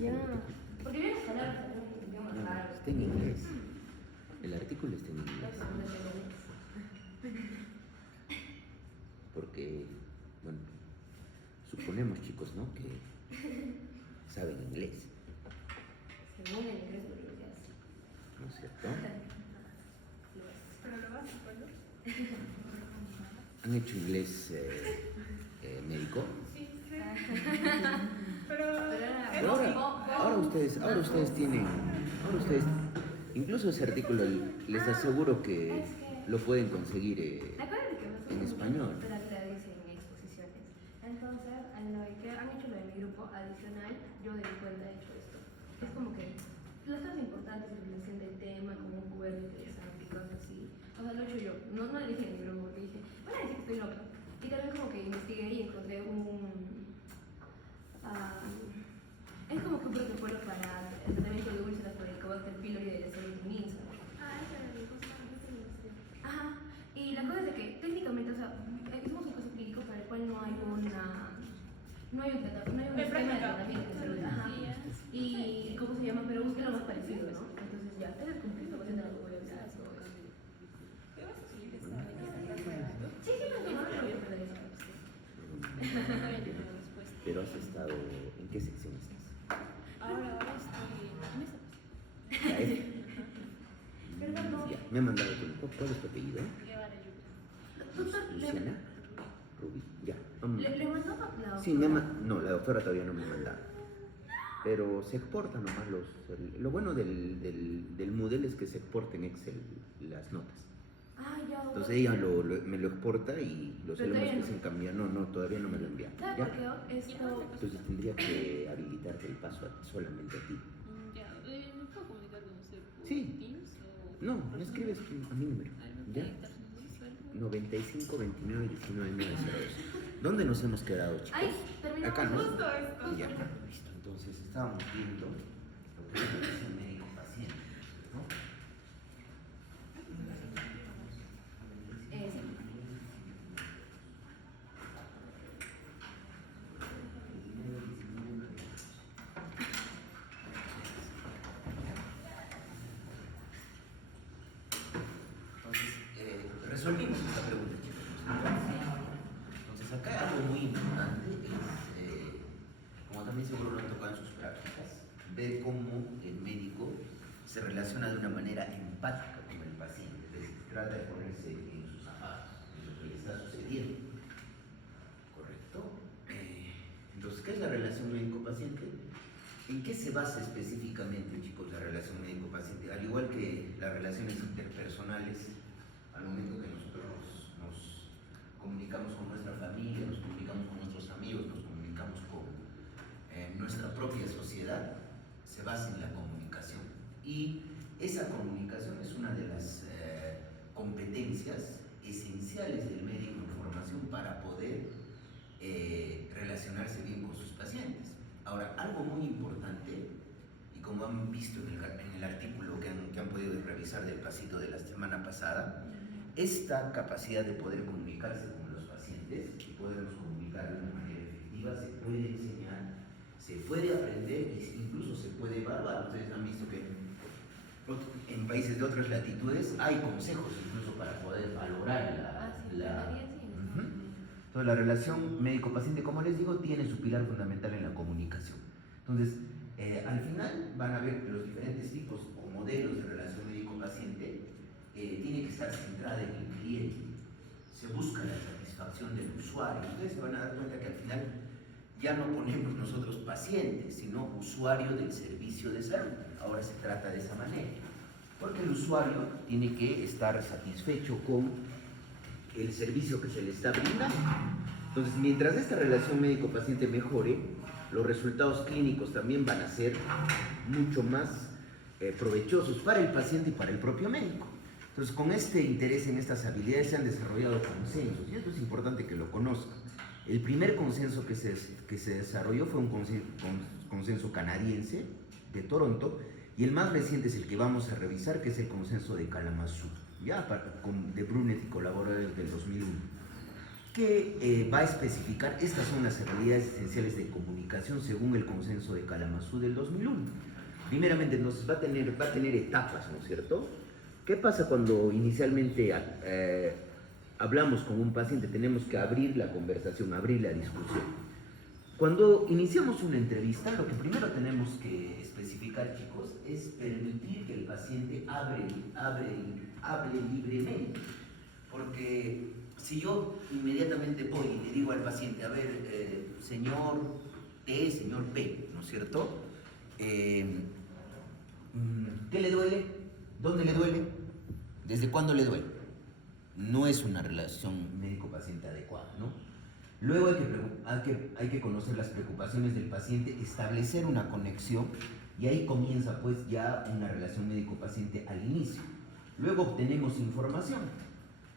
Ya. el artículo. Porque vienen palabras también en idiomas No, raros. está en inglés. El artículo está en inglés. Porque, bueno, suponemos, chicos, ¿no? Que saben inglés, Según el inglés de los días. ¿no es cierto? Pero lo básico, ¿no? ¿Han hecho inglés médico? Sí, sí. Pero Pero Ahora ustedes tienen, incluso ese artículo les aseguro que lo pueden conseguir Acuérdate que me en español. de la vida dice en exposiciones. Entonces, en lo que han hecho lo de mi grupo adicional, yo de mi cuenta he hecho esto. Es como que las cosas importantes en relación del tema, como un QR interesante y cosas así. O sea, lo he hecho yo. No le dije en mi grupo porque dije, van a decir que estoy loca. Y también como que investigué y encontré es como que un protocolo para el tratamiento de úlceras por el Helicobacter pylori de la serotonina. eso era mi cosa, Ajá, y la cosa es de que técnicamente, o sea, hicimos un caso clínico para el cual no hay un esquema de tratamiento de salud. Ajá. Y cómo se llama, pero busqué lo más parecido, ¿no? Entonces ya, ese es cumplido, pues de la popularidad, todo eso. Sí, no, no, Pero has estado, ¿en qué sección estás? Ahora estoy en esa. Ya, Perdón, no. ya, me ha mandado ¿cuál es tu apellido? Guevara Lluvia. Doctor, Luciana Rubí, ya. le mandó la Sí, no, la doctora todavía no me manda. Pero se exportan nomás lo bueno del Moodle es que se exporta en Excel las notas. Ah, ya. Entonces ella me lo exporta y los Pero alumnos todavía que se encambian, no, todavía no me lo envían. ¿Sabes ¿Ya? por qué? Esto. Entonces tendría que habilitarte el paso solamente a ti. Ya, ¿me puedo comunicar con usted por Sí. Teams o No, me personal? escribes a mi número. ¿Ya? 95 29 19 902. ¿Dónde nos hemos quedado, chicos? Ay, terminamos Acá, ¿no? Justo esto. Ya, listo. Entonces estábamos viendo lo que es la relación médico-paciente, ¿no? Sí. Entonces, resolvimos esta pregunta, chicos. Entonces, acá hay algo muy importante, es, como también seguro lo han tocado en sus prácticas, ver cómo el médico se relaciona de una manera empática con el paciente, es decir, trata de ponerse en sus zapatos, en lo que le está sucediendo. ¿Correcto? Entonces, ¿qué es la relación médico-paciente? ¿En qué se basa específicamente, chicos, la relación médico-paciente? Al igual que las relaciones interpersonales, al momento que nosotros nos comunicamos con nuestra familia, nos comunicamos con nuestros amigos, nos comunicamos con nuestra propia sociedad, se basa en la comunicación. Y esa comunicación es una de las competencias esenciales del médico en formación para poder relacionarse bien con sus pacientes. Ahora, algo muy importante, y como han visto en el artículo que han podido revisar del pasito de la semana pasada, esta capacidad de poder comunicarse con los pacientes y podernos comunicar de una manera efectiva se puede enseñar, se puede aprender e incluso se puede evaluar. Ustedes han visto que en países de otras latitudes hay consejos incluso para poder valorar Entonces, la relación médico-paciente, como les digo, tiene su pilar fundamental en la comunicación. Entonces, al final van a ver los diferentes tipos o modelos de relación médico-paciente tiene que estar centrada en el cliente. Se busca la satisfacción del usuario. Ustedes se van a dar cuenta que al final ya no ponemos nosotros pacientes, sino usuario del servicio de salud. Ahora se trata de esa manera. Porque el usuario tiene que estar satisfecho con el servicio que se le está brindando. Entonces, mientras esta relación médico-paciente mejore, los resultados clínicos también van a ser mucho más provechosos para el paciente y para el propio médico. Entonces, con este interés en estas habilidades se han desarrollado consensos, y esto es importante que lo conozcan. El primer consenso que se desarrolló fue un consenso canadiense de Toronto, y el más reciente es el que vamos a revisar, que es el consenso de Kalamazoo, ya de Brunet y colaboradores del 2001. que va a especificar estas son las realidades esenciales de comunicación según el consenso de Kalamazoo del 2001. Primeramente, entonces va a tener etapas, ¿no es cierto? ¿Qué pasa cuando inicialmente hablamos con un paciente? Tenemos que abrir la conversación, abrir la discusión. Cuando iniciamos una entrevista, lo que primero tenemos que especificar, chicos, es permitir que el paciente hable libremente. Porque si yo inmediatamente voy y le digo al paciente, a ver, señor T, señor P, ¿no es cierto? ¿Qué le duele? ¿Dónde le duele? ¿Desde cuándo le duele? No es una relación médico-paciente adecuada, ¿no? Luego hay que conocer las preocupaciones del paciente, establecer una conexión y ahí comienza pues ya una relación médico-paciente al inicio. Luego obtenemos información.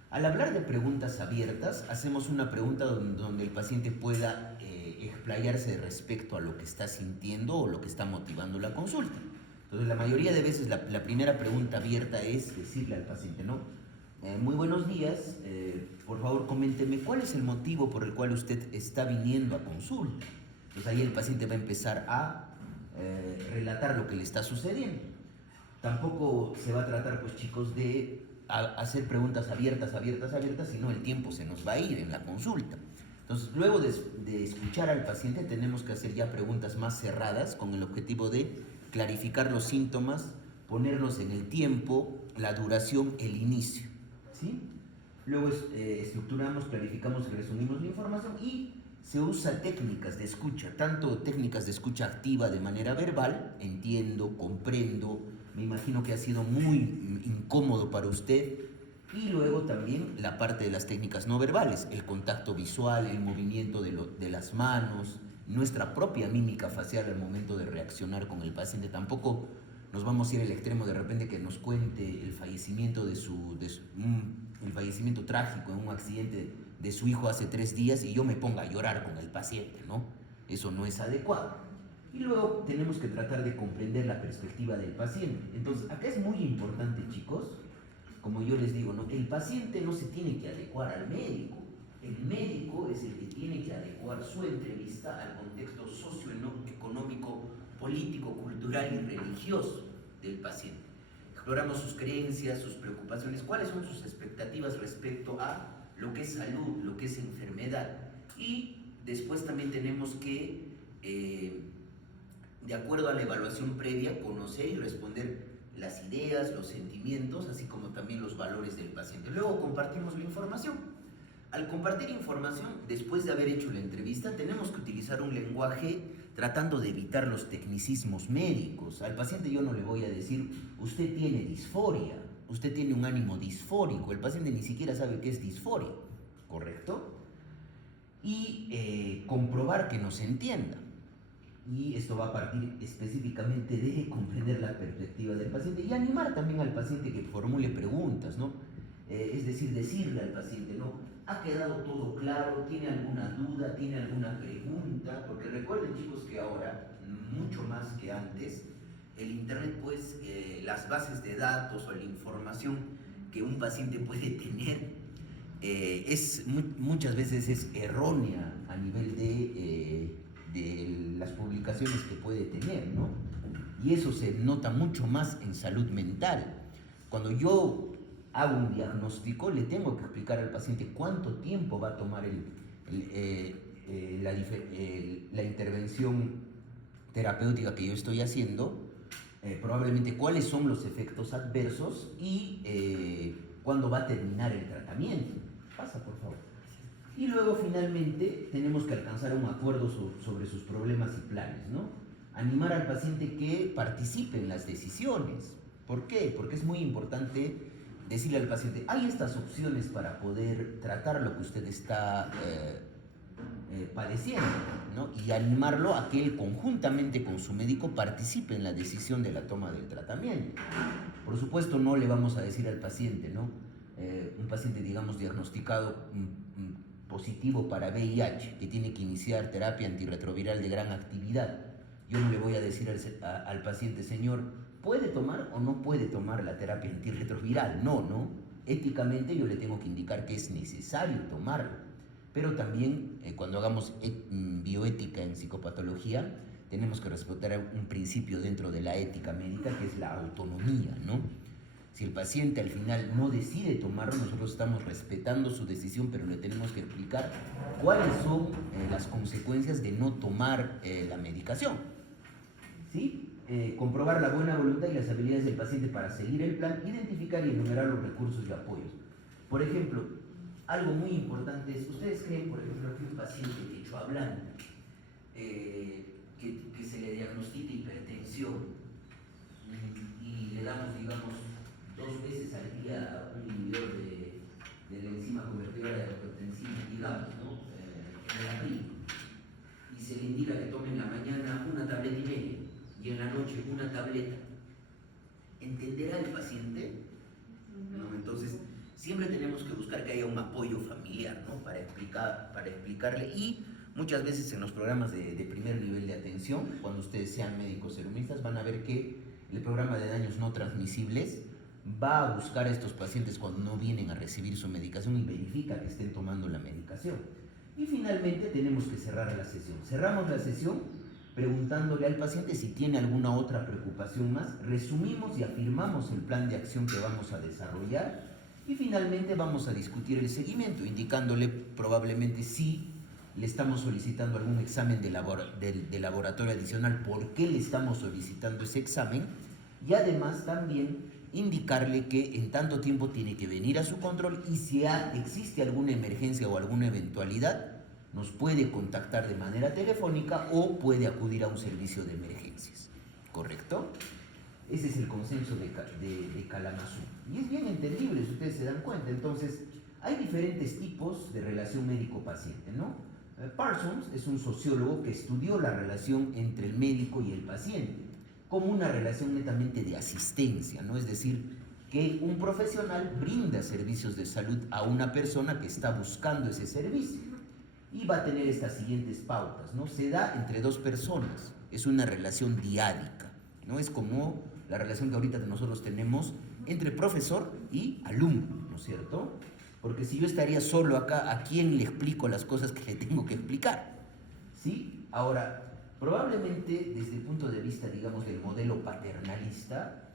Al hablar de preguntas abiertas, hacemos una pregunta donde el paciente pueda explayarse respecto a lo que está sintiendo o lo que está motivando la consulta. Entonces, la mayoría de veces la primera pregunta abierta es decirle al paciente, ¿no? Muy buenos días, por favor coménteme cuál es el motivo por el cual usted está viniendo a consulta. Entonces ahí el paciente va a empezar a relatar lo que le está sucediendo. Tampoco se va a tratar, pues chicos, de hacer preguntas abiertas, sino el tiempo se nos va a ir en la consulta. Entonces, luego de escuchar al paciente, tenemos que hacer ya preguntas más cerradas con el objetivo de clarificar los síntomas, ponerlos en el tiempo, la duración, el inicio, ¿sí? Luego estructuramos, clarificamos y resumimos la información y se usa técnicas de escucha, tanto técnicas de escucha activa de manera verbal, entiendo, comprendo, me imagino que ha sido muy incómodo para usted, y luego también la parte de las técnicas no verbales, el contacto visual, el movimiento de las manos, nuestra propia mímica facial al momento de reaccionar con el paciente. Tampoco nos vamos a ir al extremo de repente que nos cuente el fallecimiento el fallecimiento trágico en un accidente de su hijo hace 3 días y yo me ponga a llorar con el paciente, ¿no? Eso no es adecuado. Y luego tenemos que tratar de comprender la perspectiva del paciente. Entonces, acá es muy importante, chicos, como yo les digo, ¿no? El paciente no se tiene que adecuar al médico. El médico es el que tiene que adecuar su entrevista al contexto socioeconómico, político, cultural y religioso del paciente. Exploramos sus creencias, sus preocupaciones, cuáles son sus expectativas respecto a lo que es salud, lo que es enfermedad. Y después también tenemos que, de acuerdo a la evaluación previa, conocer y responder las ideas, los sentimientos, así como también los valores del paciente. Luego compartimos la información. Al compartir información, después de haber hecho la entrevista, tenemos que utilizar un lenguaje tratando de evitar los tecnicismos médicos. Al paciente yo no le voy a decir, usted tiene disforia, usted tiene un ánimo disfórico. El paciente ni siquiera sabe qué es disforia, ¿correcto? Y comprobar que nos entienda. Y esto va a partir específicamente de comprender la perspectiva del paciente y animar también al paciente que formule preguntas, ¿no? Es decir, decirle al paciente, ¿no? ¿Ha quedado todo claro? ¿Tiene alguna duda? ¿Tiene alguna pregunta? Porque recuerden, chicos, que ahora, mucho más que antes, el internet, pues, las bases de datos o la información que un paciente puede tener muchas veces es errónea a nivel de las publicaciones que puede tener, ¿no? Y eso se nota mucho más en salud mental. Cuando yo hago un diagnóstico, le tengo que explicar al paciente cuánto tiempo va a tomar la intervención terapéutica que yo estoy haciendo, probablemente cuáles son los efectos adversos y cuándo va a terminar el tratamiento. Pasa, por favor. Y luego finalmente tenemos que alcanzar un acuerdo sobre sus problemas y planes, ¿no? Animar al paciente que participe en las decisiones. ¿Por qué? Porque es muy importante decirle al paciente, hay estas opciones para poder tratar lo que usted está padeciendo, ¿no? Y animarlo a que él conjuntamente con su médico participe en la decisión de la toma del tratamiento. Por supuesto, no le vamos a decir al paciente, ¿no? Un paciente, digamos, diagnosticado positivo para VIH, que tiene que iniciar terapia antirretroviral de gran actividad. Yo no le voy a decir al paciente, señor, ¿puede tomar o no puede tomar la terapia antirretroviral? No. Éticamente yo le tengo que indicar que es necesario tomarlo. pero también cuando hagamos bioética en psicopatología, tenemos que respetar un principio dentro de la ética médica que es la autonomía, ¿no? Si el paciente al final no decide tomarlo, nosotros estamos respetando su decisión, pero le tenemos que explicar cuáles son las consecuencias de no tomar la medicación. ¿Sí? Comprobar la buena voluntad y las habilidades del paciente para seguir el plan, identificar y enumerar los recursos y apoyos. Por ejemplo, algo muy importante es, ¿ustedes creen, por ejemplo, que un paciente quechua-hablante que se le diagnostica hipertensión y le damos, digamos, 2 veces al día un inhibidor de la enzima convertidora de angiotensina, digamos, ¿no? Enalapril, y se le indica que tome en la mañana una tableta y media y en la noche una tableta, ¿entenderá el paciente? No, entonces siempre tenemos que buscar que haya un apoyo familiar, ¿no? Para explicarle, y muchas veces en los programas de primer nivel de atención, cuando ustedes sean médicos serumistas, van a ver que el programa de daños no transmisibles va a buscar a estos pacientes cuando no vienen a recibir su medicación y verifica que estén tomando la medicación. Y finalmente tenemos que cerrar la sesión. Cerramos la sesión preguntándole al paciente si tiene alguna otra preocupación más, resumimos y afirmamos el plan de acción que vamos a desarrollar y finalmente vamos a discutir el seguimiento, indicándole probablemente si le estamos solicitando algún examen de laboratorio adicional, por qué le estamos solicitando ese examen, y además también indicarle que en tanto tiempo tiene que venir a su control y si existe alguna emergencia o alguna eventualidad, nos puede contactar de manera telefónica o puede acudir a un servicio de emergencias. ¿Correcto? Ese es el consenso de Kalamazoo. Y es bien entendible, si ustedes se dan cuenta. Entonces, hay diferentes tipos de relación médico-paciente, ¿no? Parsons es un sociólogo que estudió la relación entre el médico y el paciente como una relación netamente de asistencia, ¿no? Es decir, que un profesional brinda servicios de salud a una persona que está buscando ese servicio. Y va a tener estas siguientes pautas, ¿no? Se da entre 2 personas, es una relación diádica, ¿no? Es como la relación que ahorita nosotros tenemos entre profesor y alumno, ¿no es cierto? Porque si yo estaría solo acá, ¿a quién le explico las cosas que le tengo que explicar? ¿Sí? Ahora, probablemente desde el punto de vista, digamos, del modelo paternalista,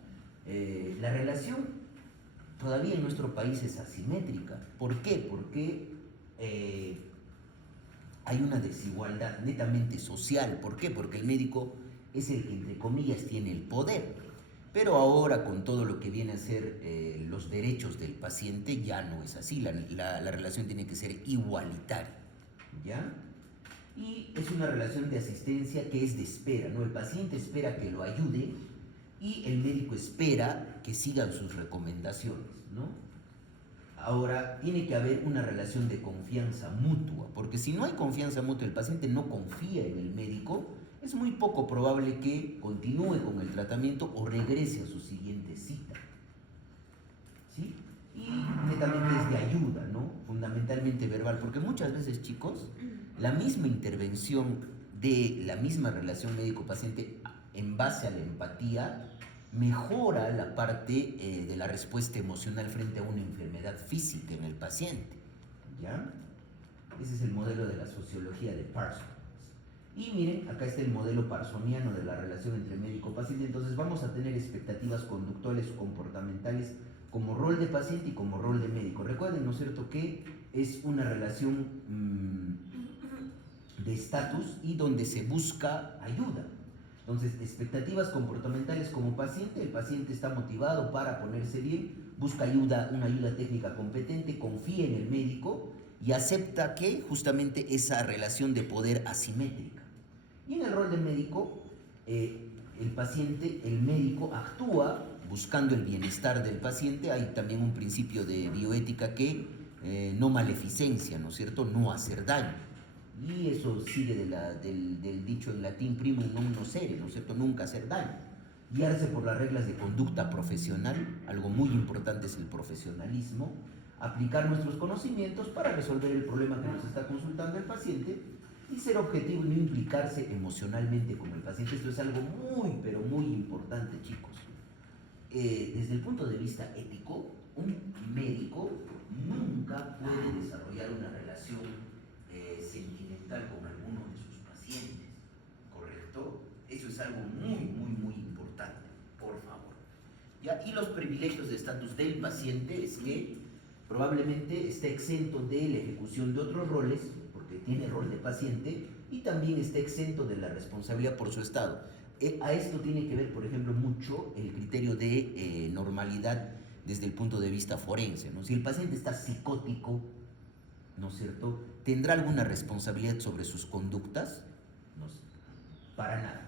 la relación todavía en nuestro país es asimétrica. ¿Por qué? Porque hay una desigualdad netamente social. ¿Por qué? Porque el médico es el que, entre comillas, tiene el poder. Pero ahora, con todo lo que viene a ser los derechos del paciente, ya no es así. La relación tiene que ser igualitaria, ¿ya? Y es una relación de asistencia que es de espera, ¿no? El paciente espera que lo ayude y el médico espera que sigan sus recomendaciones, ¿no? Ahora, tiene que haber una relación de confianza mutua, porque si no hay confianza mutua, el paciente no confía en el médico, es muy poco probable que continúe con el tratamiento o regrese a su siguiente cita. ¿Sí? Y netamente es de ayuda, ¿no? Fundamentalmente verbal, porque muchas veces, chicos, la misma intervención de la misma relación médico-paciente en base a la empatía mejora la parte de la respuesta emocional frente a una enfermedad física en el paciente, ¿ya? Ese es el modelo de la sociología de Parsons. Y miren, acá está el modelo parsoniano de la relación entre médico-paciente. Entonces vamos a tener expectativas conductuales o comportamentales como rol de paciente y como rol de médico. Recuerden, ¿no es cierto?, que es una relación de estatus y donde se busca ayuda. Entonces, expectativas comportamentales como paciente, el paciente está motivado para ponerse bien, busca ayuda, una ayuda técnica competente, confía en el médico y acepta que justamente esa relación de poder asimétrica. Y en el rol del médico, el paciente, el médico actúa buscando el bienestar del paciente. Hay también un principio de bioética que no maleficencia, ¿no es cierto?, no hacer daño. Y eso sigue del dicho en latín primum non nocere, ¿no es cierto?, nunca hacer daño. Guiarse por las reglas de conducta profesional, algo muy importante es el profesionalismo, aplicar nuestros conocimientos para resolver el problema que nos está consultando el paciente y ser objetivo y no implicarse emocionalmente con el paciente. Esto es algo muy, pero muy importante, chicos. Desde el punto de vista ético, un médico nunca puede desarrollar una relación sentimental con alguno de sus pacientes, ¿correcto? Eso es algo muy, muy, muy importante, por favor. ¿Ya? Y los privilegios de estatus del paciente es que probablemente está exento de la ejecución de otros roles, porque tiene rol de paciente, y también está exento de la responsabilidad por su estado. A esto tiene que ver, por ejemplo, mucho el criterio de normalidad desde el punto de vista forense, ¿no? Si el paciente está psicótico, ¿no es cierto?, ¿tendrá alguna responsabilidad sobre sus conductas? No, para nada.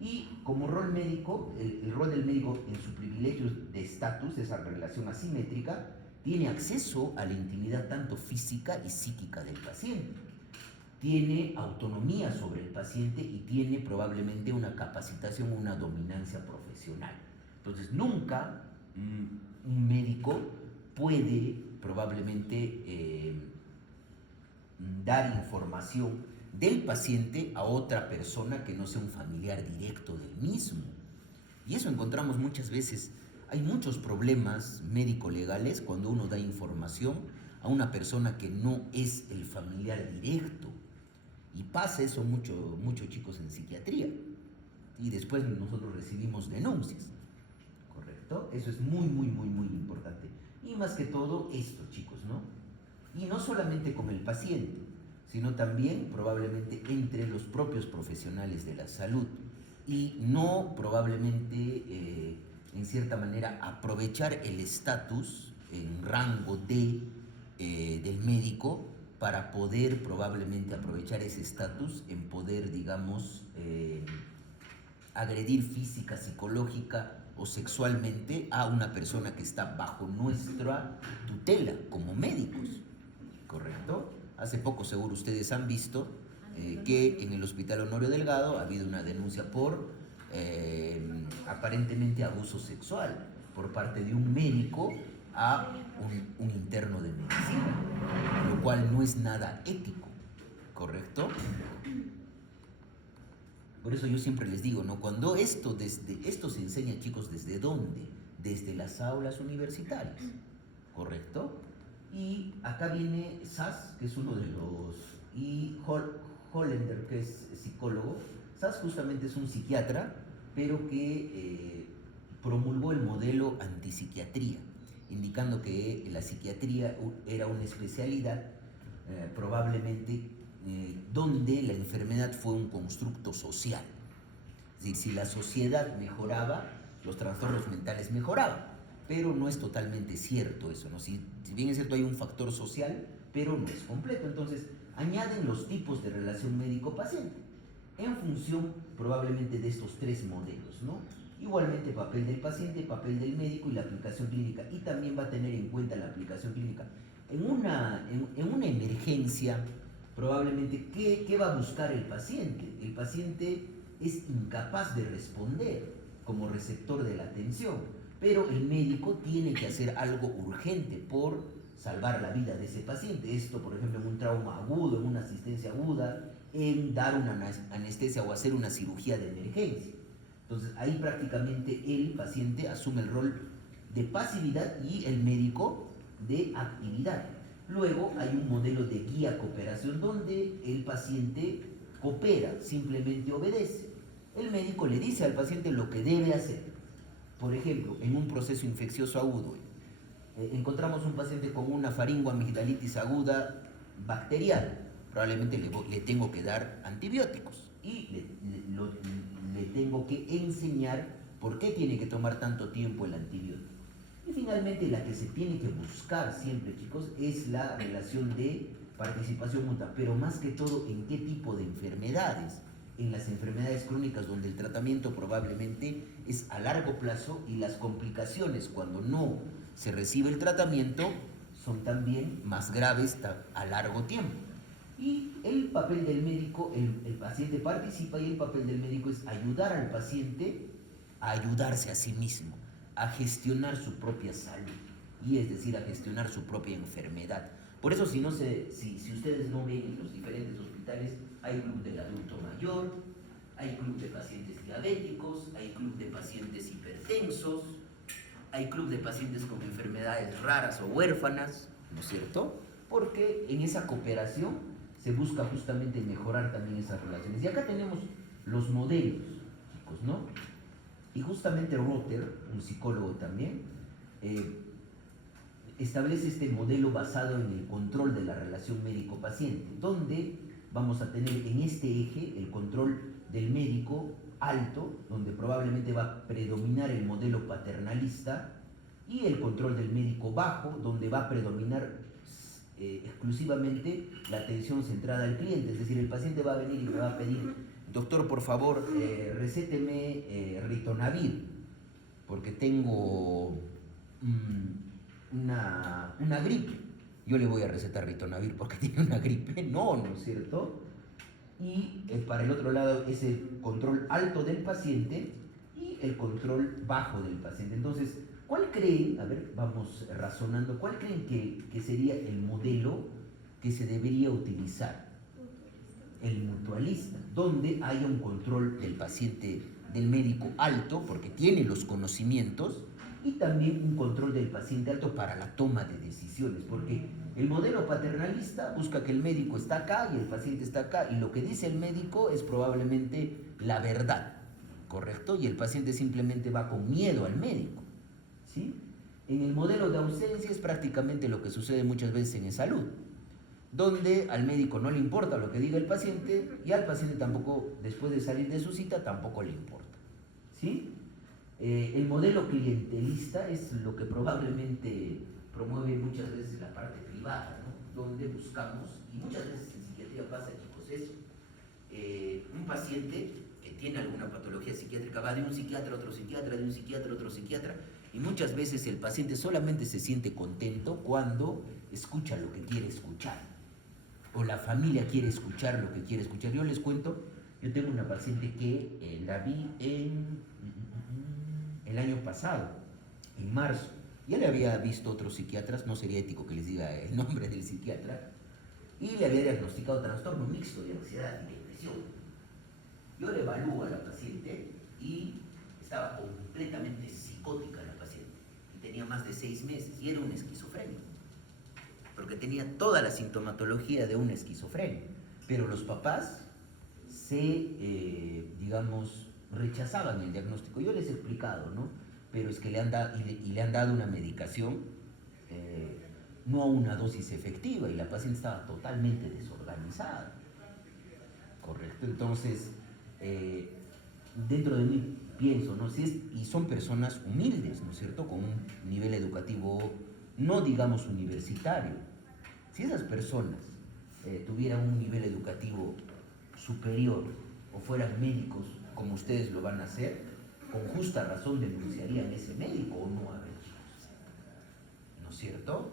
Y como rol médico, el rol del médico en su privilegio de estatus, esa relación asimétrica, tiene acceso a la intimidad tanto física y psíquica del paciente. Tiene autonomía sobre el paciente y tiene probablemente una capacitación, una dominancia profesional. Entonces, nunca un médico puede probablemente dar información del paciente a otra persona que no sea un familiar directo del mismo. Y eso encontramos muchas veces. Hay muchos problemas médico-legales cuando uno da información a una persona que no es el familiar directo. Y pasa eso muchos chicos en psiquiatría. Y después nosotros recibimos denuncias. ¿Correcto? Eso es muy, muy, muy, muy importante. Y más que todo esto, chicos, ¿no? Y no solamente con el paciente, sino también probablemente entre los propios profesionales de la salud. Y no probablemente, en cierta manera, aprovechar el estatus en rango del médico para poder probablemente aprovechar ese estatus en poder, digamos, agredir física, psicológica o sexualmente a una persona que está bajo nuestra tutela como médicos, ¿correcto? Hace poco seguro ustedes han visto que en el Hospital Honorio Delgado ha habido una denuncia por aparentemente abuso sexual por parte de un médico a un interno de medicina, lo cual no es nada ético, ¿correcto? Por eso yo siempre les digo, ¿no? Cuando esto se enseña, chicos, ¿desde dónde? Desde las aulas universitarias, ¿correcto? Y acá viene Sass, que es uno de los, y Hollander, que es psicólogo. Sass justamente es un psiquiatra, pero que promulgó el modelo antipsiquiatría, indicando que la psiquiatría era una especialidad probablemente donde la enfermedad fue un constructo social. Es decir, si la sociedad mejoraba, los trastornos mentales mejoraban, pero no es totalmente cierto eso, ¿no? Si bien es cierto hay un factor social, pero no es completo. Entonces, añaden los tipos de relación médico-paciente en función probablemente de estos tres modelos, ¿no? Igualmente papel del paciente, papel del médico y la aplicación clínica. Y también va a tener en cuenta la aplicación clínica. En una emergencia, probablemente, ¿qué va a buscar el paciente? El paciente es incapaz de responder como receptor de la atención, pero el médico tiene que hacer algo urgente por salvar la vida de ese paciente. Esto, por ejemplo, en un trauma agudo, en una asistencia aguda, en dar una anestesia o hacer una cirugía de emergencia. Entonces, ahí prácticamente el paciente asume el rol de pasividad y el médico de actividad. Luego hay un modelo de guía-cooperación donde el paciente coopera, simplemente obedece. El médico le dice al paciente lo que debe hacer. Por ejemplo, en un proceso infeccioso agudo, encontramos un paciente con una faringoamigdalitis aguda bacteriana. Probablemente le tengo que dar antibióticos y le tengo que enseñar por qué tiene que tomar tanto tiempo el antibiótico. Y finalmente la que se tiene que buscar siempre, chicos, es la relación de participación mutua, pero más que todo en qué tipo de enfermedades. En las enfermedades crónicas donde el tratamiento probablemente es a largo plazo y las complicaciones cuando no se recibe el tratamiento son también más graves a largo tiempo. Y el papel del médico, el paciente participa y el papel del médico es ayudar al paciente a ayudarse a sí mismo, a gestionar su propia salud, y es decir, a gestionar su propia enfermedad. Por eso si ustedes no ven en los diferentes hospitales, hay club del adulto mayor, hay club de pacientes diabéticos, hay club de pacientes hipertensos, hay club de pacientes con enfermedades raras o huérfanas, ¿no es cierto? Porque en esa cooperación se busca justamente mejorar también esas relaciones. Y acá tenemos los modelos, chicos, ¿no? Y justamente Rother, un psicólogo también, establece este modelo basado en el control de la relación médico-paciente, donde vamos a tener en este eje el control del médico alto, donde probablemente va a predominar el modelo paternalista, y el control del médico bajo, donde va a predominar exclusivamente la atención centrada al cliente. Es decir, el paciente va a venir y me va a pedir: doctor, por favor, recéteme Ritonavir, porque tengo una gripe. Yo le voy a recetar Ritonavir porque tiene una gripe. No, ¿no es cierto? Y para el otro lado es el control alto del paciente y el control bajo del paciente. Entonces, ¿cuál creen, a ver, vamos razonando, cuál creen que sería el modelo que se debería utilizar? El mutualista, donde haya un control del paciente, del médico alto, porque tiene los conocimientos, y también un control del paciente alto para la toma de decisiones, porque el modelo paternalista busca que el médico está acá y el paciente está acá, y lo que dice el médico es probablemente la verdad, ¿correcto? Y el paciente simplemente va con miedo al médico, ¿sí? En el modelo de ausencia es prácticamente lo que sucede muchas veces en salud, donde al médico no le importa lo que diga el paciente y al paciente tampoco, después de salir de su cita, tampoco le importa, ¿sí? El modelo clientelista es lo que probablemente promueve muchas veces la parte privada, ¿no? Donde buscamos, y muchas veces en psiquiatría pasa, chicos, eso. Un paciente que tiene alguna patología psiquiátrica va de un psiquiatra a otro psiquiatra, de un psiquiatra a otro psiquiatra, y muchas veces el paciente solamente se siente contento cuando escucha lo que quiere escuchar, o la familia quiere escuchar lo que quiere escuchar. Yo les cuento, yo tengo una paciente que la vi el año pasado, en marzo. Ya le había visto otros psiquiatras, no sería ético que les diga el nombre del psiquiatra, y le había diagnosticado trastorno mixto de ansiedad y depresión. Yo le evalúo a la paciente y estaba completamente psicótica la paciente, y tenía más de 6 meses, y era una esquizofrenia, porque tenía toda la sintomatología de una esquizofrenia, pero los papás digamos, rechazaban el diagnóstico. Yo les he explicado, ¿no? Pero es que le han dado una medicación, no a una dosis efectiva, y la paciente estaba totalmente desorganizada, ¿correcto? Entonces, dentro de mí pienso, ¿no? Y son personas humildes, ¿no es cierto? Con un nivel educativo, no digamos universitario. Si esas personas tuvieran un nivel educativo superior o fueran médicos como ustedes lo van a hacer, con justa razón denunciarían a ese médico, o no, a ver, ¿no es cierto?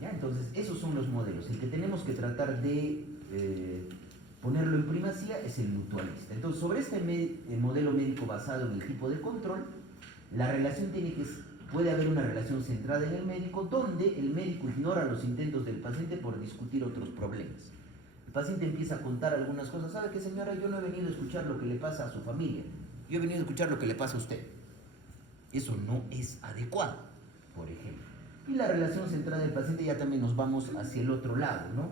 ¿Ya? Entonces, esos son los modelos. El que tenemos que tratar de ponerlo en primacía es el mutualista. Entonces, sobre este modelo médico basado en el tipo de control, la relación puede haber una relación centrada en el médico, donde el médico ignora los intentos del paciente por discutir otros problemas. El paciente empieza a contar algunas cosas. ¿Sabe qué, señora? Yo no he venido a escuchar lo que le pasa a su familia. Yo he venido a escuchar lo que le pasa a usted. Eso no es adecuado, por ejemplo. Y la relación centrada del paciente, ya también nos vamos hacia el otro lado, ¿no?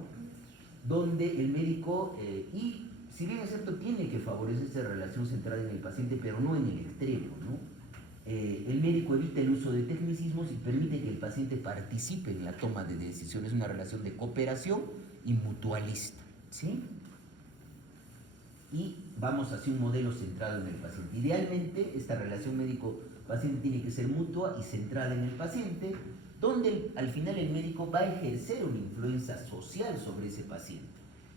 Donde el médico, y si bien es cierto, tiene que favorecer esa relación centrada en el paciente, pero no en el extremo, ¿no? El médico evita el uso de tecnicismos y permite que el paciente participe en la toma de decisiones. Una relación de cooperación y mutualista, ¿sí? Y vamos hacia un modelo centrado en el paciente. Idealmente, esta relación médico-paciente tiene que ser mutua y centrada en el paciente, donde al final el médico va a ejercer una influencia social sobre ese paciente.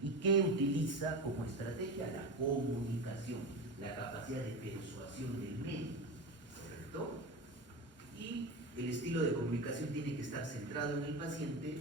¿Y qué utiliza como estrategia? La comunicación, la capacidad de persuasión del médico, ¿correcto? Y el estilo de comunicación tiene que estar centrado en el paciente,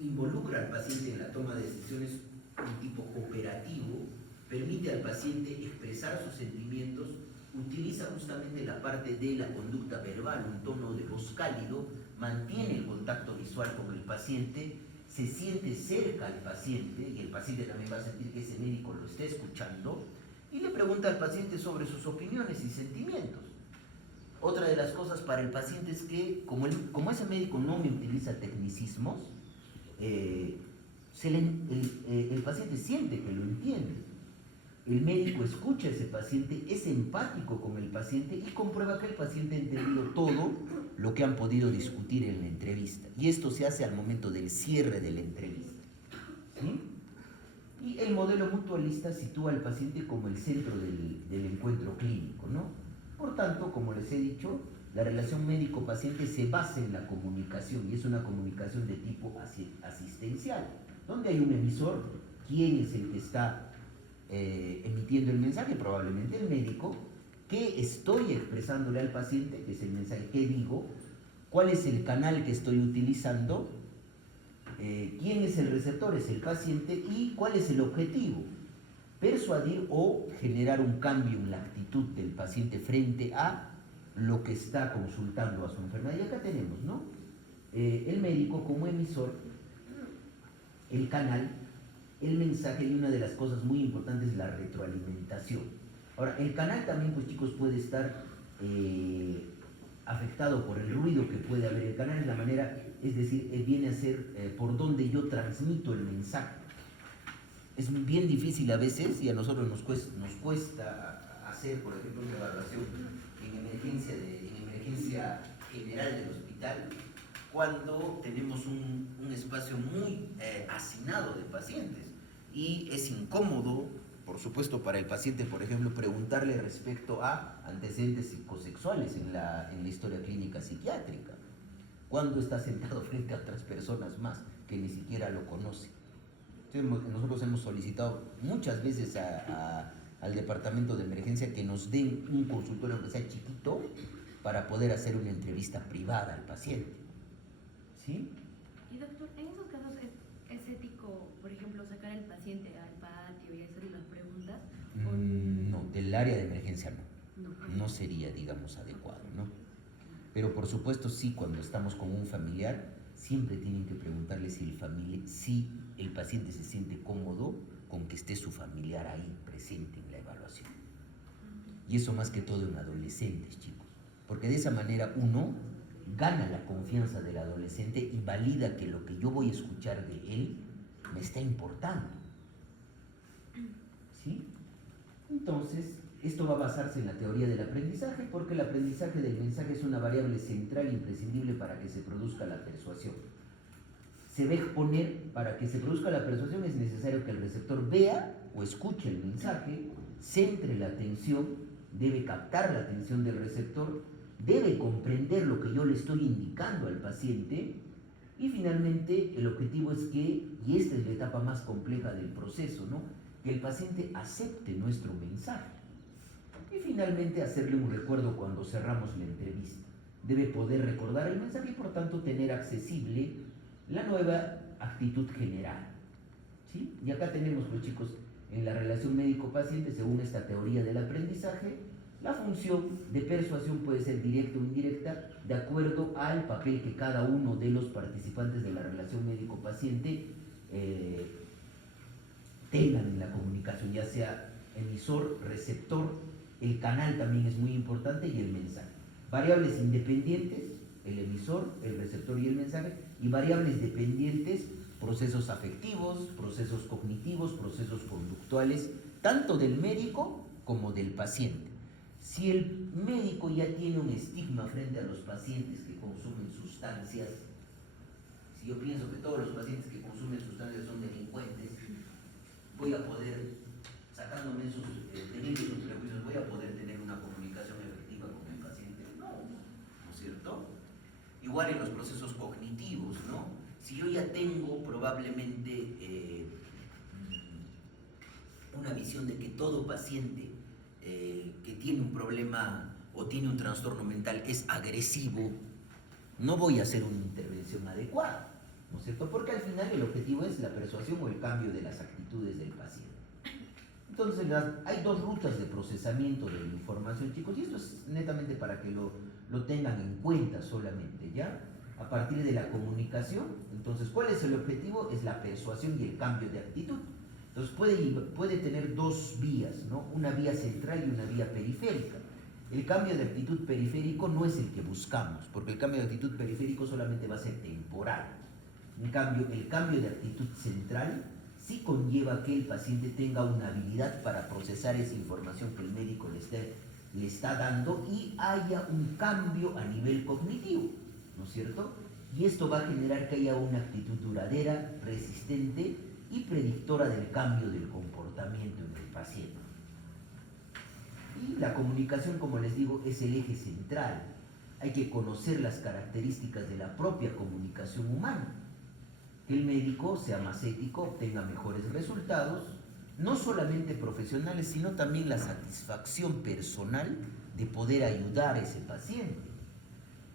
involucra al paciente en la toma de decisiones de tipo cooperativo, permite al paciente expresar sus sentimientos, utiliza justamente la parte de la conducta verbal, un tono de voz cálido, mantiene el contacto visual con el paciente, se siente cerca al paciente, y el paciente también va a sentir que ese médico lo está escuchando, y le pregunta al paciente sobre sus opiniones y sentimientos. Otra de las cosas para el paciente es que, como ese médico no me utiliza tecnicismos, el paciente siente que lo entiende. El médico escucha a ese paciente, es empático con el paciente y comprueba que el paciente ha entendido todo lo que han podido discutir en la entrevista. Y esto se hace al momento del cierre de la entrevista. ¿Sí? Y el modelo mutualista sitúa al paciente como el centro del encuentro clínico, ¿no? Por tanto, como les he dicho, la relación médico-paciente se basa en la comunicación y es una comunicación de tipo asistencial, donde hay un emisor, quién es el que está emitiendo el mensaje, probablemente el médico, qué estoy expresándole al paciente, que es el mensaje, qué digo, cuál es el canal que estoy utilizando, quién es el receptor, es el paciente, y cuál es el objetivo, persuadir o generar un cambio en la actitud del paciente frente a lo que está consultando a su enfermedad. Y acá tenemos, ¿no? El médico como emisor, el canal, el mensaje, y una de las cosas muy importantes es la retroalimentación. Ahora, el canal también, pues chicos, puede estar afectado por el ruido que puede haber. El canal es la manera, es decir, viene a ser por donde yo transmito el mensaje. Es bien difícil a veces, y a nosotros nos cuesta hacer, por ejemplo, una evaluación en emergencia general del hospital, cuando tenemos un espacio muy hacinado de pacientes y es incómodo, por supuesto, para el paciente, por ejemplo, preguntarle respecto a antecedentes psicosexuales en la historia clínica psiquiátrica, cuando está sentado frente a otras personas más que ni siquiera lo conocen. Entonces, nosotros hemos solicitado muchas veces al departamento de emergencia que nos den un consultorio, aunque sea chiquito, para poder hacer una entrevista privada al paciente. ¿Sí? Y doctor, en esos casos es ético, por ejemplo, sacar al paciente al patio y hacerle las preguntas. No, del área de emergencia no. No. No sería, digamos, adecuado, ¿no? Pero por supuesto sí, cuando estamos con un familiar, siempre tienen que preguntarle si el paciente se siente cómodo con que esté su familiar ahí presente en la evaluación. Y eso más que todo en adolescentes, chicos. Porque de esa manera uno gana la confianza del adolescente y valida que lo que yo voy a escuchar de él me está importando. ¿Sí? Entonces, esto va a basarse en la teoría del aprendizaje, porque el aprendizaje del mensaje es una variable central e imprescindible para que se produzca la persuasión. Se va a exponer, para que se produzca la persuasión es necesario que el receptor vea o escuche el mensaje, centre la atención, debe captar la atención del receptor, debe comprender lo que yo le estoy indicando al paciente, y finalmente el objetivo es que, y esta es la etapa más compleja del proceso, ¿no?, que el paciente acepte nuestro mensaje. Y finalmente hacerle un recuerdo cuando cerramos la entrevista. Debe poder recordar el mensaje y por tanto tener accesible la nueva actitud general. ¿Sí? Y acá tenemos, pues chicos, en la relación médico-paciente, según esta teoría del aprendizaje, la función de persuasión puede ser directa o indirecta de acuerdo al papel que cada uno de los participantes de la relación médico-paciente tengan en la comunicación, ya sea emisor, receptor, el canal también es muy importante y el mensaje. Variables independientes, el emisor, el receptor y el mensaje, y variables dependientes, procesos afectivos, procesos cognitivos, procesos conductuales, tanto del médico como del paciente. Si el médico ya tiene un estigma frente a los pacientes que consumen sustancias, si yo pienso que todos los pacientes que consumen sustancias son delincuentes, voy a poder, sacándome teniendo esos prejuicios, voy a poder tener una comunicación efectiva con el paciente. ¿No es cierto? Igual en los procesos cognitivos, ¿no? Si yo ya tengo probablemente una visión de que todo paciente que tiene un problema o tiene un trastorno mental es agresivo, no voy a hacer una intervención adecuada, ¿no es cierto? Porque al final el objetivo es la persuasión o el cambio de las actitudes del paciente. Entonces hay dos rutas de procesamiento de la información, chicos, y esto es netamente para que lo tengan en cuenta solamente, ¿ya? A partir de la comunicación, entonces, ¿cuál es el objetivo? Es la persuasión y el cambio de actitud. Entonces puede tener dos vías, ¿no? Una vía central y una vía periférica. El cambio de actitud periférico no es el que buscamos, porque el cambio de actitud periférico solamente va a ser temporal. En cambio, el cambio de actitud central sí conlleva que el paciente tenga una habilidad para procesar esa información que el médico le está dando y haya un cambio a nivel cognitivo, ¿no es cierto? Y esto va a generar que haya una actitud duradera, resistente y predictora del cambio del comportamiento en el paciente. Y la comunicación, como les digo, es el eje central. Hay que conocer las características de la propia comunicación humana. Que el médico sea más ético, obtenga mejores resultados, no solamente profesionales, sino también la satisfacción personal de poder ayudar a ese paciente.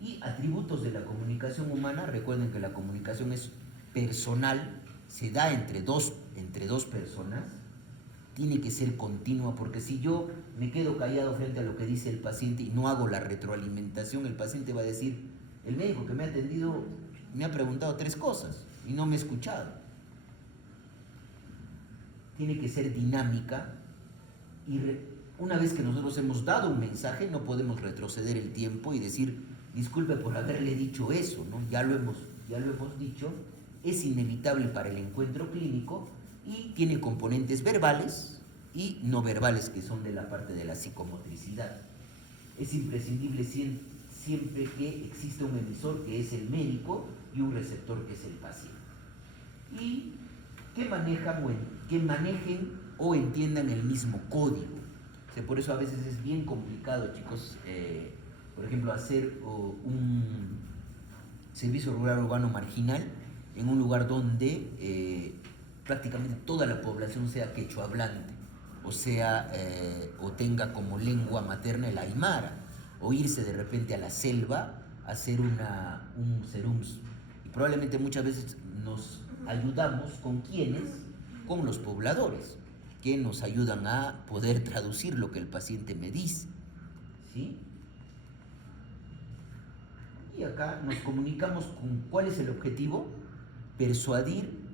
Y atributos de la comunicación humana, recuerden que la comunicación es personal, se da entre dos personas, tiene que ser continua, porque si yo me quedo callado frente a lo que dice el paciente y no hago la retroalimentación, el paciente va a decir, el médico que me ha atendido me ha preguntado 3 cosas y no me ha escuchado. Tiene que ser dinámica y una vez que nosotros hemos dado un mensaje, no podemos retroceder el tiempo y decir, disculpe por haberle dicho eso, ¿no? Ya lo hemos dicho, es inevitable para el encuentro clínico y tiene componentes verbales y no verbales que son de la parte de la psicomotricidad. Es imprescindible siempre que exista un emisor que es el médico y un receptor que es el paciente. Y que manejen o entiendan el mismo código. O sea, por eso a veces es bien complicado, chicos, por ejemplo, hacer un servicio rural urbano marginal en un lugar donde prácticamente toda la población sea quechua hablante, o sea, o tenga como lengua materna el aymara, o irse de repente a la selva a hacer un serums. Y probablemente muchas veces nos ayudamos con los pobladores, que nos ayudan a poder traducir lo que el paciente me dice, ¿sí? Y acá nos comunicamos con cuál es el objetivo: persuadir,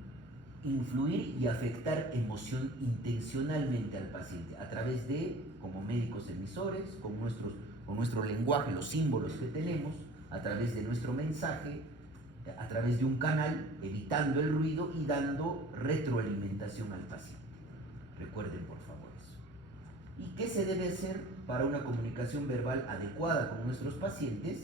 influir y afectar emoción intencionalmente al paciente a través de, como médicos emisores, con nuestro lenguaje, los símbolos que tenemos, a través de nuestro mensaje, a través de un canal, evitando el ruido y dando retroalimentación al paciente. Recuerden por favor eso. ¿Y qué se debe hacer para una comunicación verbal adecuada con nuestros pacientes?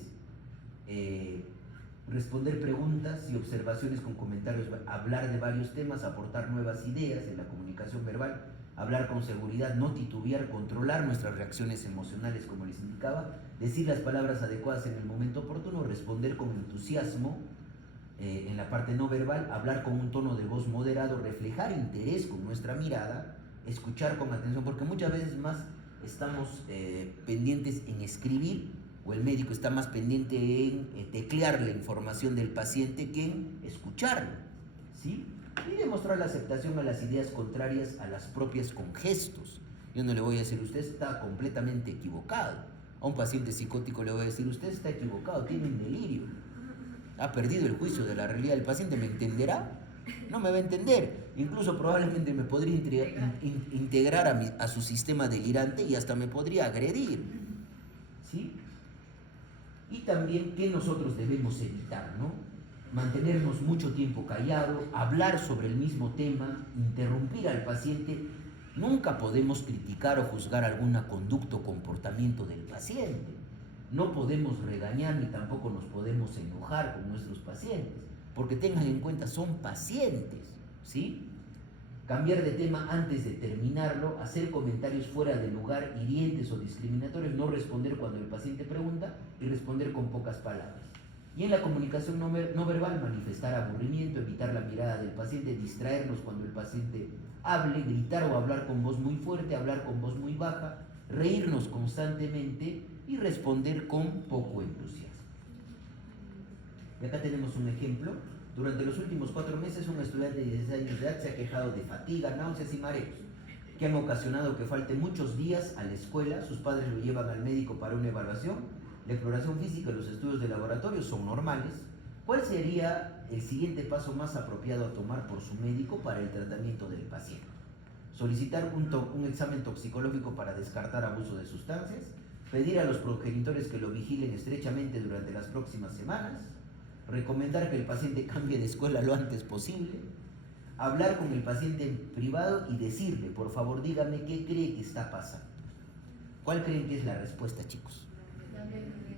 Responder preguntas y observaciones con comentarios, hablar de varios temas, aportar nuevas ideas en la comunicación verbal, hablar con seguridad, no titubear, controlar nuestras reacciones emocionales, como les indicaba, decir las palabras adecuadas en el momento oportuno, responder con entusiasmo en la parte no verbal, hablar con un tono de voz moderado, reflejar interés con nuestra mirada, escuchar con atención, porque muchas veces más estamos pendientes en escribir, o el médico está más pendiente en teclear la información del paciente que en escucharlo, ¿sí? Y demostrar la aceptación a las ideas contrarias a las propias con gestos. Yo no le voy a decir, usted está completamente equivocado. A un paciente psicótico le voy a decir, usted está equivocado, tiene un delirio. Ha perdido el juicio de la realidad. ¿El paciente me entenderá? No me va a entender. Incluso probablemente me podría integrar a su sistema delirante y hasta me podría agredir, ¿sí? Y también que nosotros debemos evitar, ¿no? Mantenernos mucho tiempo callado, hablar sobre el mismo tema, interrumpir al paciente. Nunca podemos criticar o juzgar alguna conducta o comportamiento del paciente. No podemos regañar ni tampoco nos podemos enojar con nuestros pacientes, porque tengan en cuenta, son pacientes, ¿sí? Cambiar de tema antes de terminarlo, hacer comentarios fuera de lugar, hirientes o discriminatorios, no responder cuando el paciente pregunta y responder con pocas palabras. Y en la comunicación no verbal, manifestar aburrimiento, evitar la mirada del paciente, distraernos cuando el paciente hable, gritar o hablar con voz muy fuerte, hablar con voz muy baja, reírnos constantemente y responder con poco entusiasmo. Y acá tenemos un ejemplo. Durante los últimos 4 meses, un estudiante de 16 años de edad se ha quejado de fatiga, náuseas y mareos, que han ocasionado que falte muchos días a la escuela. Sus padres lo llevan al médico para una evaluación. La exploración física y los estudios de laboratorio son normales. ¿Cuál sería el siguiente paso más apropiado a tomar por su médico para el tratamiento del paciente? Solicitar un examen toxicológico para descartar abuso de sustancias, pedir a los progenitores que lo vigilen estrechamente durante las próximas semanas, recomendar que el paciente cambie de escuela lo antes posible, hablar con el paciente en privado y decirle, por favor, dígame qué cree que está pasando. ¿Cuál creen que es la respuesta, chicos?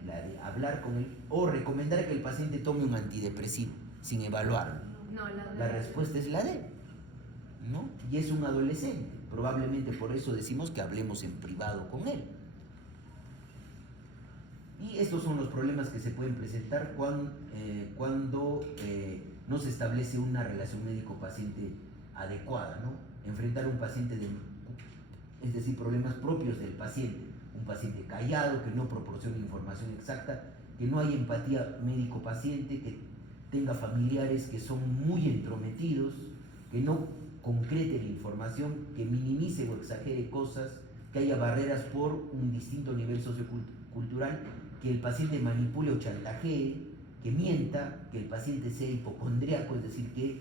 La de hablar con él o recomendar que el paciente tome un antidepresivo sin evaluarlo. No, La respuesta es la D, ¿no? Y es un adolescente. Probablemente por eso decimos que hablemos en privado con él. Y estos son los problemas que se pueden presentar cuando no se establece una relación médico-paciente adecuada, ¿no? Enfrentar a un paciente, es decir, problemas propios del paciente. Un paciente callado, que no proporciona información exacta, que no hay empatía médico-paciente, que tenga familiares que son muy entrometidos, que no concrete la información, que minimice o exagere cosas, que haya barreras por un distinto nivel sociocultural, que el paciente manipule o chantajee, que mienta, que el paciente sea hipocondríaco, es decir, que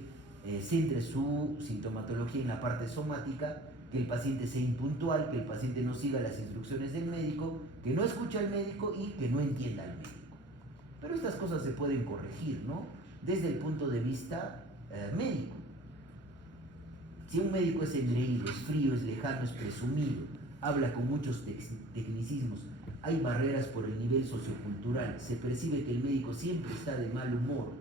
centre su sintomatología en la parte somática, que el paciente sea impuntual, que el paciente no siga las instrucciones del médico, que no escuche al médico y que no entienda al médico. Pero estas cosas se pueden corregir, ¿no? Desde el punto de vista médico. Si un médico es engreído, es frío, es lejano, es presumido, habla con muchos tecnicismos, hay barreras por el nivel sociocultural, se percibe que el médico siempre está de mal humor,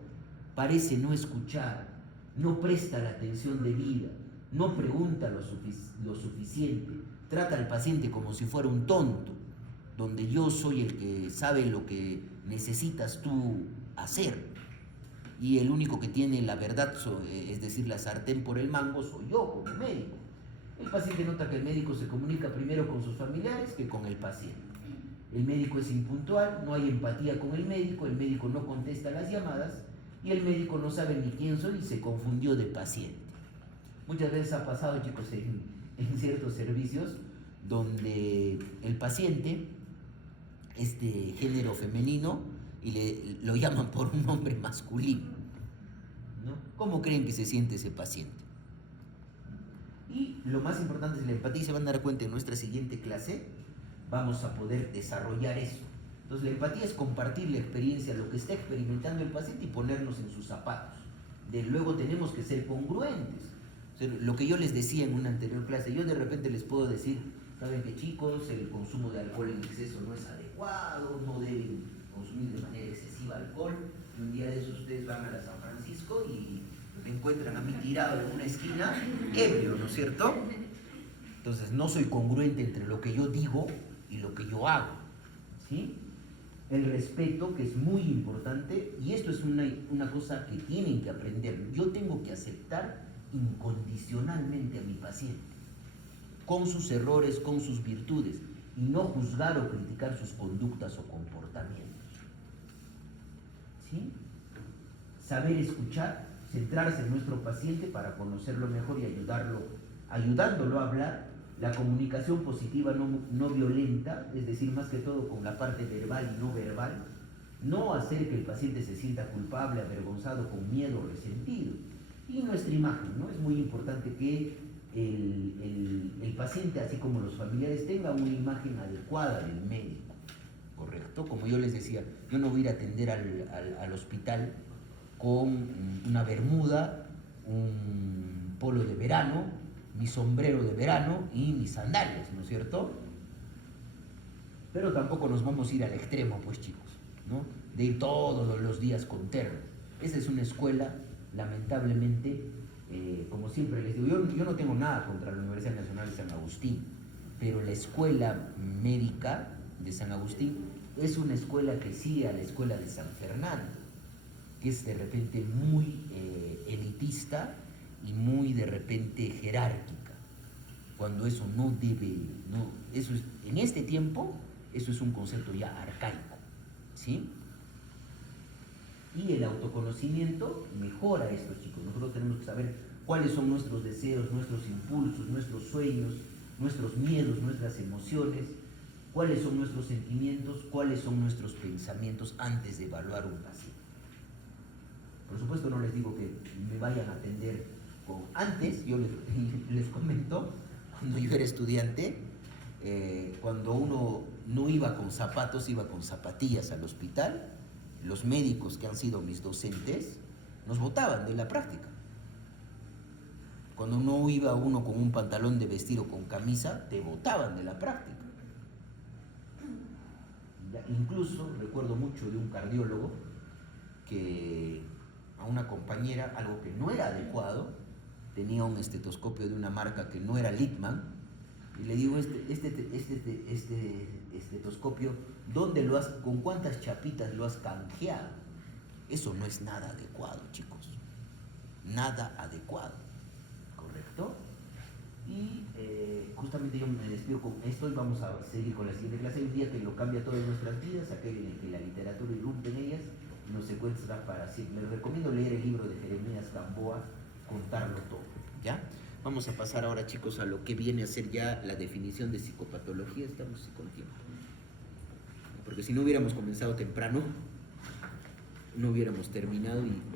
parece no escuchar, no presta la atención debida, no pregunta lo suficiente, trata al paciente como si fuera un tonto, donde yo soy el que sabe lo que necesitas tú hacer y el único que tiene la verdad, es decir, la sartén por el mango, soy yo como médico. El paciente nota que el médico se comunica primero con sus familiares que con el paciente. El médico es impuntual, no hay empatía con el médico no contesta las llamadas y el médico no sabe ni quién soy y se confundió de paciente. Muchas veces ha pasado, chicos, en ciertos servicios donde el paciente es de género femenino y lo llaman por un nombre masculino, ¿no? ¿Cómo creen que se siente ese paciente? Y lo más importante es la empatía, y se van a dar cuenta en nuestra siguiente clase, vamos a poder desarrollar eso. Entonces la empatía es compartir la experiencia, lo que está experimentando el paciente y ponernos en sus zapatos. Luego tenemos que ser congruentes. O sea, lo que yo les decía en una anterior clase, yo de repente les puedo decir, saben que chicos, el consumo de alcohol en exceso no es adecuado, no deben consumir de manera excesiva alcohol. Y un día de esos ustedes van a la San Francisco y me encuentran a mí tirado en una esquina, ebrio, ¿no es cierto? Entonces no soy congruente entre lo que yo digo y lo que yo hago, ¿sí? El respeto, que es muy importante, y esto es una cosa que tienen que aprender. Yo tengo que aceptar incondicionalmente a mi paciente, con sus errores, con sus virtudes, y no juzgar o criticar sus conductas o comportamientos, ¿sí? Saber escuchar, centrarse en nuestro paciente para conocerlo mejor y ayudándolo a hablar. La comunicación positiva no violenta, es decir, más que todo con la parte verbal y no verbal, no hacer que el paciente se sienta culpable, avergonzado, con miedo o resentido. Y nuestra imagen, ¿no? Es muy importante que el paciente, así como los familiares, tenga una imagen adecuada del médico, ¿correcto? Como yo les decía, yo no voy a ir a atender al hospital con una bermuda, un polo de verano, mi sombrero de verano y mis sandalias, ¿no es cierto? Pero tampoco nos vamos a ir al extremo, pues chicos, ¿no? De ir todos los días con terno. Esa es una escuela, lamentablemente, como siempre les digo, yo no tengo nada contra la Universidad Nacional de San Agustín, pero la escuela médica de San Agustín es una escuela que sigue a la escuela de San Fernando, que es de repente muy elitista y muy de repente jerárquica, cuando eso no debe, eso es, en este tiempo, eso es un concepto ya arcaico, ¿sí? Y el autoconocimiento mejora esto, chicos. Nosotros tenemos que saber cuáles son nuestros deseos, nuestros impulsos, nuestros sueños, nuestros miedos, nuestras emociones, cuáles son nuestros sentimientos, cuáles son nuestros pensamientos antes de evaluar un paciente. Por supuesto no les digo que me vayan a atender antes, yo les comento, cuando yo era estudiante, cuando uno no iba con zapatos, iba con zapatillas al hospital, los médicos que han sido mis docentes nos botaban de la práctica. Cuando no iba uno con un pantalón de vestir o con camisa, te botaban de la práctica. Incluso recuerdo mucho de un cardiólogo que a una compañera, algo que no era adecuado, tenía un estetoscopio de una marca que no era Littmann, y le digo, este estetoscopio, ¿con cuántas chapitas lo has canjeado? Eso no es nada adecuado, chicos. Nada adecuado. ¿Correcto? Y justamente yo me despido con esto y vamos a seguir con la siguiente clase. Hay un día que lo cambia todas nuestras vidas, aquel en el que la literatura irrumpe en ellas y nos secuestra para siempre. Les recomiendo leer el libro de Jeremías Gamboa, Contarlo Todo. ¿Ya? Vamos a pasar ahora, chicos, a lo que viene a ser ya la definición de psicopatología. Estamos con tiempo. Porque si no hubiéramos comenzado temprano, no hubiéramos terminado y